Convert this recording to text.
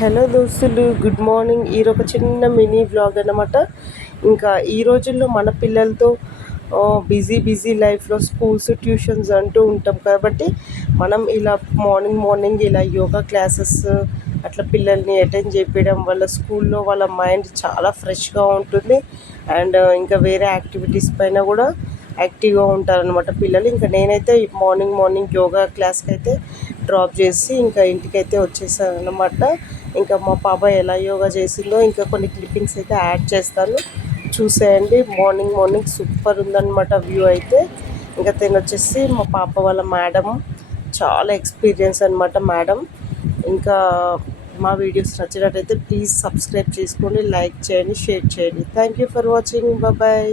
Hello దోస్తులు, good morning. ఈరోజు చిన్న మినీ వ్లాగ్ అన్నమాట. ఇంకా ఈ రోజుల్లో మన పిల్లలతో బిజీ లైఫ్లో స్కూల్స్ ట్యూషన్స్ అంటూ ఉంటాం కాబట్టి మనం ఇలా మార్నింగ్ ఇలా యోగా క్లాసెస్ అట్లా పిల్లల్ని అటెండ్ చేపించడం వల్ల స్కూల్లో వాళ్ళ మైండ్ చాలా ఫ్రెష్గా ఉంటుంది. అండ్ ఇంకా వేరే యాక్టివిటీస్ పైన కూడా యాక్టివ్గా ఉంటారనమాట పిల్లలు. ఇంకా నేనైతే మార్నింగ్ యోగా క్లాస్కి అయితే డ్రాప్ చేసి ఇంకా ఇంటికైతే వచ్చేసాను అనమాట. ఇంకా మా పాప ఎలా యోగా చేసిందో ఇంకా కొన్ని క్లిప్పింగ్స్ అయితే యాడ్ చేస్తాను, చూసేయండి. మార్నింగ్ సూపర్ ఉందన్నమాట వ్యూ అయితే. ఇంకా వచ్చేసి మా పాప వాళ్ళ మేడం, చాలా ఎక్స్పీరియన్స్ అనమాట మేడం. ఇంకా మా వీడియోస్ నచ్చినట్టయితే ప్లీజ్ సబ్స్క్రైబ్ చేసుకోండి, లైక్ చేయండి, షేర్ చేయండి. Thank you for watching. Bye.